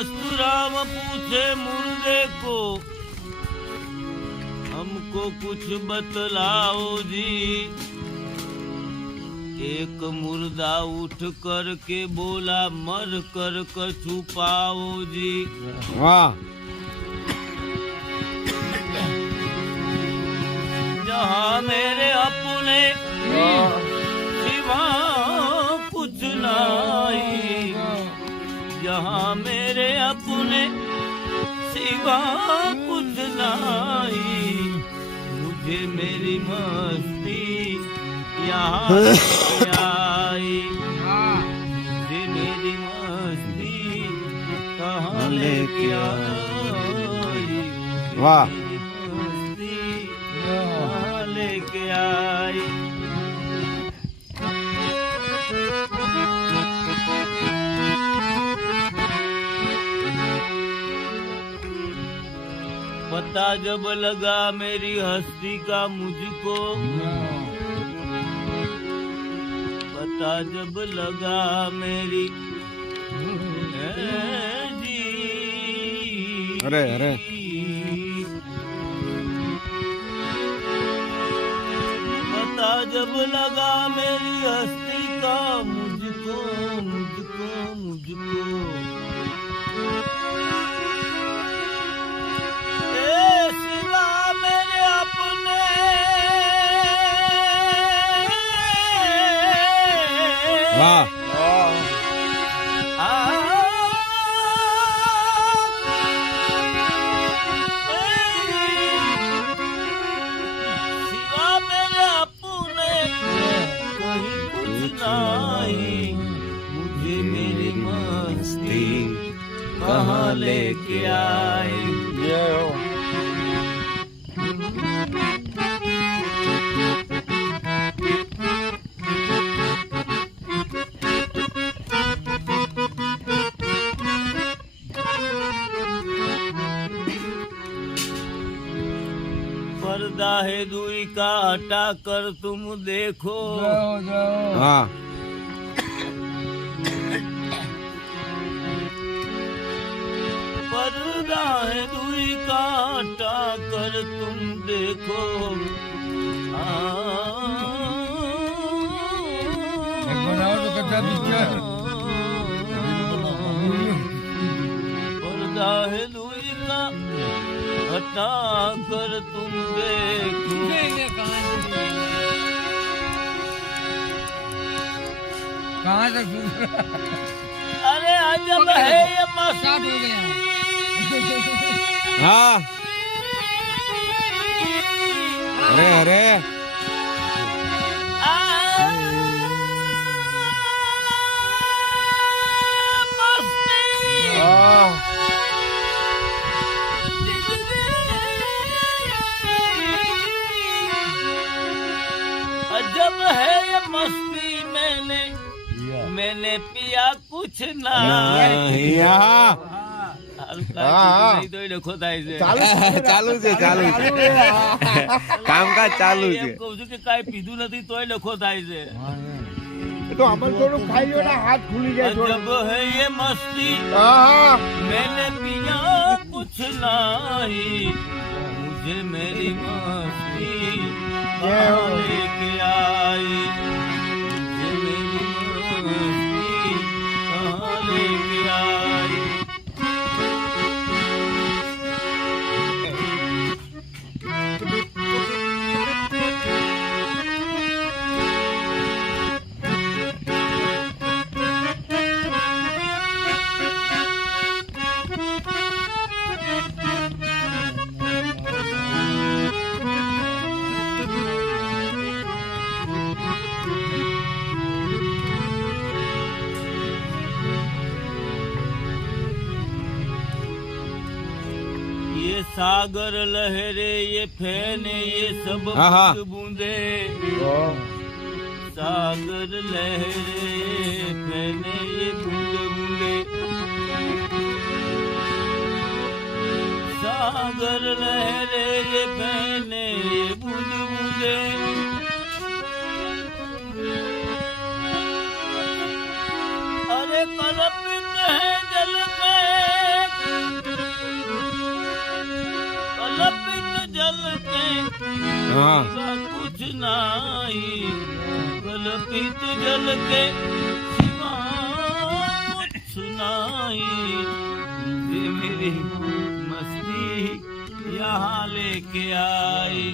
मस्तुराम पूछे मुर्दे को, हमको कुछ बतलाओ जी। एक मुर्दा उठ कर के बोला, मर कर कछु पाओ जी। वाह। जहाँ मेरे अपने सिवा कुछ नहीं, जहाँ मेरे अपने सिवा कुछ नहीं, मुझे मेरी मस्ती यहाँ आई। मुझे मेरी मस्ती कहाँ लेके आई। वाह। मस्ती कहाँ लेके आई। पता जब लगा मेरी हस्ती का मुझको, पता जब लगा मेरी जी। अरे अरे पता जब लगा मेरी हस्ती का मुझको, मुझको मुझको, सिवा मेरे अपने वाह। सिवा मेरे अपने कहीं कुछ नहीं, मुझे मेरी मस्ती कहाँ लेके आई। पर्दा है दूरी का हटा कर तुम देखो, हाँ। पर्दा है दूरी का हटा कर तुम देखो। पर्दा है दूरी का हटा कर तुम देखो। कहाँ तक अरे अजब है ये स्टार्ट हो गया। हाँ। अरे अरे अजब है ये मस्ती, मैंने पिया कुछ ना। ચાલુ છે ચાલુ છે કામકાજ ચાલુ છે. કહું છું કે કાંઈ પીધું નથી તોય લખો થાય છે. તો અમલ થોડું ખાઈ લો ને હાથ ખુલી જાય. जब है ये मस्ती मैंने पिया कुछ नहीं, मुझे मेरी मस्ती लेके आई। मुझे मेरी मस्ती कहाँ लेके आई। ये सागर लहरे ये फैने ये सब बूंदे, सागर लहरे ये फैने ये बूंद बूंदे, सागर लहरे ये फैने ये बूंद बूंदे। अरे कल्पित है जल में कल्पित जल के हाँ सिवा कुछ नाई, कल्पित जल के सिवा कुछ नाई। ये मेरी मस्ती यहाँ लेके आई।